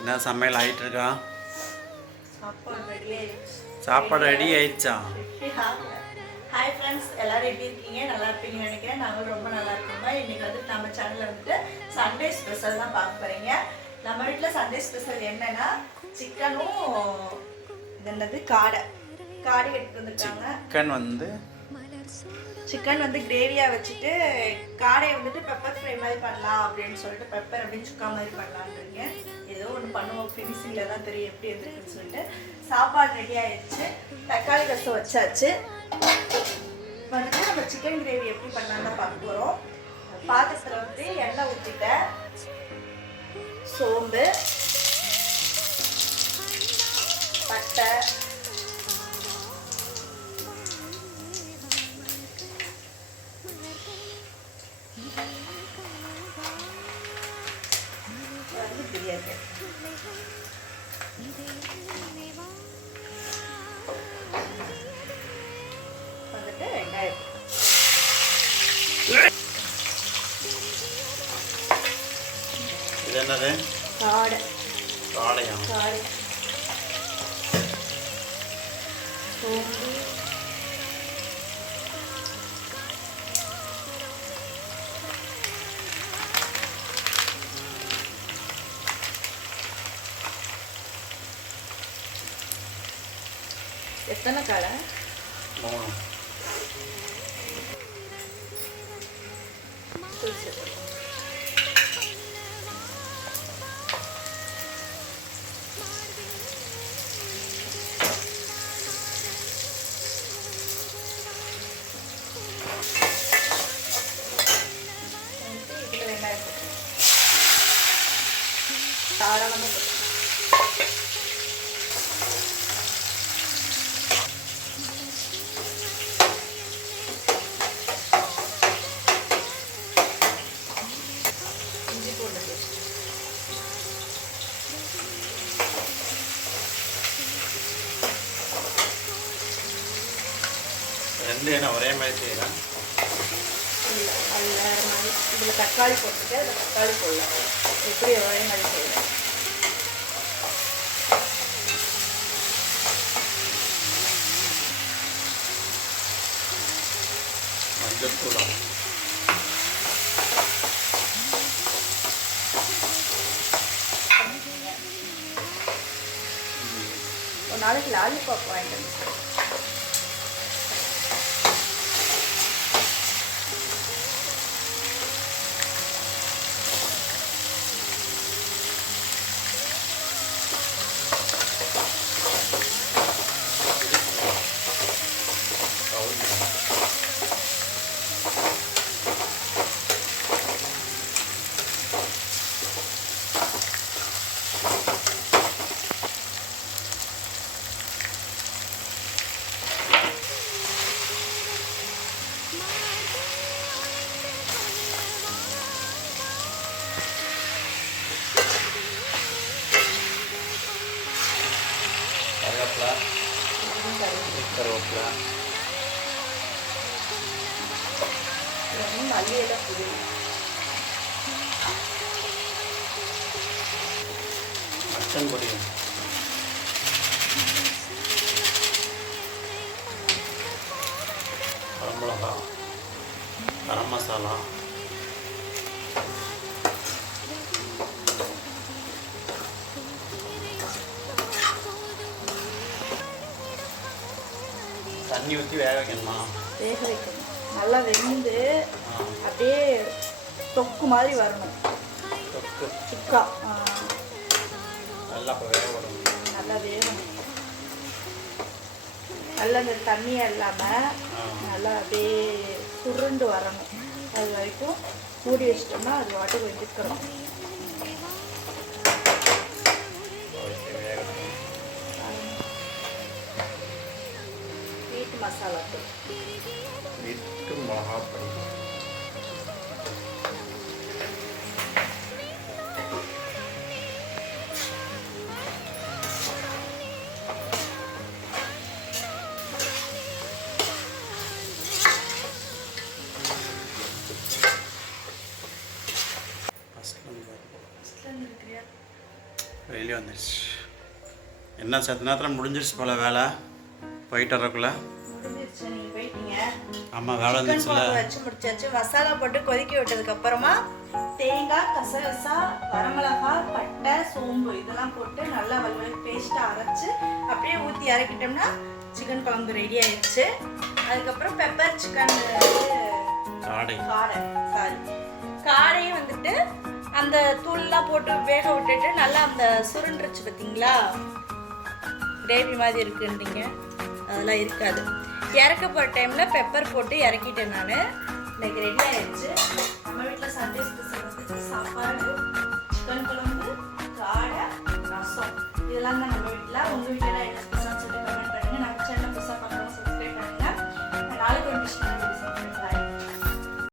என்ன சமையல் ஆகிட்டு இருக்கா? சாப்பாடு ரெடி ஆயிடுச்சா? ஹாய் ஃப்ரெண்ட்ஸ், எல்லாரும் எப்படி இருக்கீங்க? நல்லா இருப்பீங்கன்னு நினைக்கிறேன். நாங்களும் ரொம்ப நல்லா இருக்கோம். இன்னைக்கு வந்துட்டு நம்ம சேனலில் வந்துட்டு சண்டே ஸ்பெஷல் தான் பார்க்க போகிறீங்க. நம்ம வீட்டில் சண்டே ஸ்பெஷல் என்னன்னா சிக்கனும் என்னது காடை எடுத்து வந்துட்டாங்க. சிக்கன் வந்து கிரேவியாக வச்சுட்டு காடையை வந்துட்டு பெப்பர் ஃப்ரை மாதிரி பண்ணலாம் அப்படின்னு சொல்லிட்டு பெப்பர் அப்படின்னு சுக்கா மாதிரி பண்ணலான்றீங்க. ஏதோ ஒன்று பண்ணுவோம், ஃபினிஷிங்கில் தான் தெரியும் எப்படி இருக்குன்னு சொல்லிட்டு. சாப்பாடு ரெடி ஆயிடுச்சு, தக்காளி ரசம் வச்சாச்சு. வந்துட்டு நம்ம சிக்கன் கிரேவி எப்படி பண்ணலான்னு தான் பார்க்க போகிறோம். பாத்திரத்தில் வந்து எண்ணெய் ஊற்றிட்டேன், சோம்பு, பட்டை, வந்துட்டு வெங்காயம். இது என்னது? காடையா? காடை, சோம்பு, எத்தனை காடை? 3. இதில் வெங்காயம் தாராளமாக ரெண்டு என்ன ஒரே மாதிரி செய்யலாம்? இல்லை, அதில் வேறு மாதிரி. இதில் தக்காளி போட்டுட்டு அதில் தக்காளி போடலாம். எப்படி ஒரே மாதிரி செய்யலாம். மஞ்சத்தூளா? ஒரு நாளைக்கு லாலிபாப் வாங்கிட்டு வந்து கருவேப்பிலை, மல்லியெல்லாம் புளி, மட்டன் பொடி, குழம்புலகா, கரம் மசாலா, தண்ணி ஊற்றி வேக வைக்கணுமா? வேக வைக்கணும். நல்லா வெந்து அப்படியே தொக்கு மாதிரி வரணும். தொக்கு சுக்கா நல்லா வேக விடணும். நல்லா வேகணும். நல்லா இந்த தண்ணியை இல்லாமல் நல்லா அப்படியே சுருண்டு வரணும். அது வரைக்கும் மூடி வச்சிட்டோம்னா அது வாட்டுக்கு வெந்துக்கிறோம். மசாலா தூள், வீட்டு மிளகாப்பொடி, ஃபைனலி வந்துடுச்சு. என்ன சத்து நேரத்தில் முடிஞ்சிருச்சு போல வேலை போயிட்டு வரக்குள்ள. முடிஞ்சிருச்சு, நீங்கள் போயிட்டீங்க. ஆமாம் வேலை வந்துச்சுல்ல. வச்சு முடிச்சாச்சு. மசாலா போட்டு கொதிக்க விட்டதுக்கு அப்புறமா தேங்காய், கசகசா, வரமிளகாய், பட்டை, சோம்பு இதெல்லாம் போட்டு நல்லா வலுவலு பேஸ்ட்டாக அரைச்சி அப்படியே ஊற்றி இறக்கிட்டோம்னா சிக்கன் குழம்பு ரெடி ஆயிடுச்சு. அதுக்கப்புறம் பெப்பர் சிக்கன் காடையும் வந்துட்டு அந்த தூள்லாம் போட்டு வேக விட்டுட்டு நல்லா அந்த சுருண்டுருச்சு பார்த்தீங்களா, கிரேவி மாதிரி இருக்குன்றீங்க, அதெல்லாம் இருக்காது. இறக்க போகிற டைமில் பெப்பர் போட்டு இறக்கிட்டேன் நான். இன்னைக்கு ரெடி ஆயிடுச்சு. நம்ம வீட்டில் சண்டே ஸ்பெஷல் வந்துட்டு சாப்பாடு, சிக்கன் குழம்பு, காடை, ரசம் இதெல்லாம் தான்